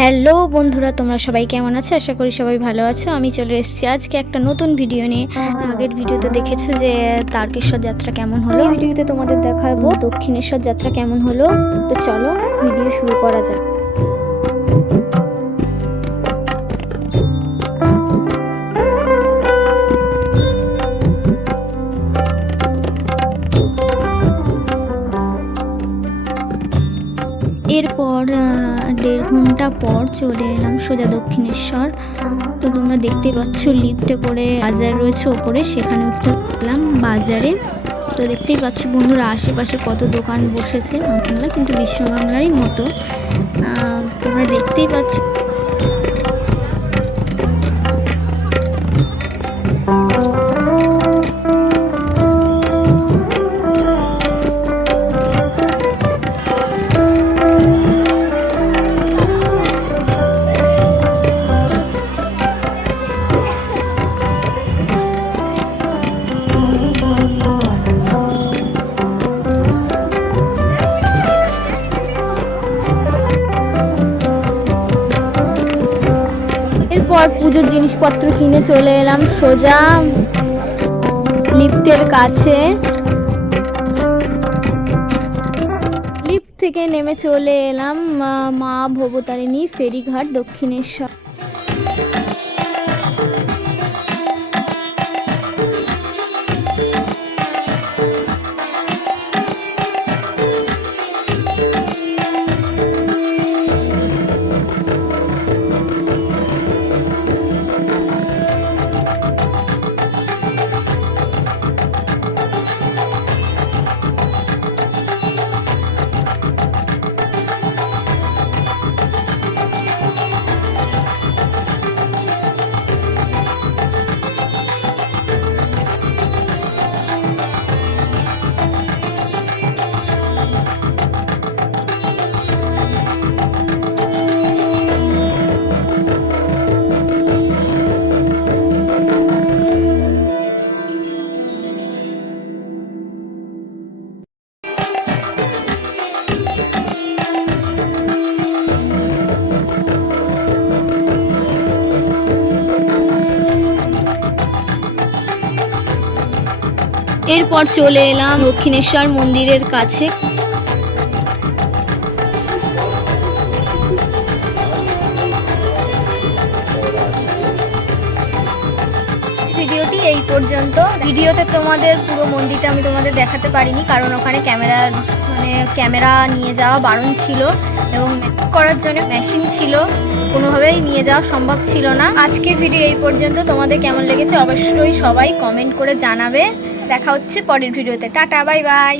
Hello বন্ধুরা, তোমরা সবাই কেমন আছো? আশা করি সবাই ভালো আছো। আমি চলে এসেছি আজকে একটা নতুন ভিডিও নিয়ে। আগের ভিডিওতে দেখেছো যে তারকেশ্বর যাত্রা কেমন হলো। এই ভিডিওতে তোমাদের দেখাবো দক্ষিণেশ্বর যাত্রা কেমন হলো। তো চলো ভিডিও শুরু করা যাক। এরপর 1.5 ঘন্টা পর চলে এলাম সোজা দক্ষিণেশ্বর। তো তোমরা দেখতেই পাচ্ছ লিফটে করে বাজার রয়েছে ওপরে, সেখানে উঠতে গেলাম বাজারে। তো দেখতেই পাচ্ছ বন্ধুরা আশেপাশে কত দোকান বসেছে, বাংলা কিন্তু বিশ্ব বাংলারই মতো। তোমরা দেখতেই পাচ্ছ। এরপর পুজোর জিনিসপত্র কিনে চলে এলাম সোজা লিফটের কাছে। লিফট থেকে নেমে চলে এলাম মা ভবতারিণী ফেরিঘাট দক্ষিণেশ্বর। এরপর চলে এলাম দক্ষিণেশ্বর মন্দিরের কাছে। ভিডিওটি এই পর্যন্ত। ভিডিওতে তোমাদের পুরো মন্দিরটা আমি তোমাদের দেখাতে পারিনি, কারণ ওখানে ক্যামেরা নিয়ে যাওয়া বারণ ছিল এবং মেকআপ করার জন্য মেশিন ছিল, কোনোভাবেই নিয়ে যাওয়া সম্ভব ছিল না। আজকের ভিডিও এই পর্যন্ত। তোমাদের কেমন লেগেছে অবশ্যই সবাই কমেন্ট করে জানাবে। দেখা হচ্ছে পরের ভিডিওতে। Tata, bye bye.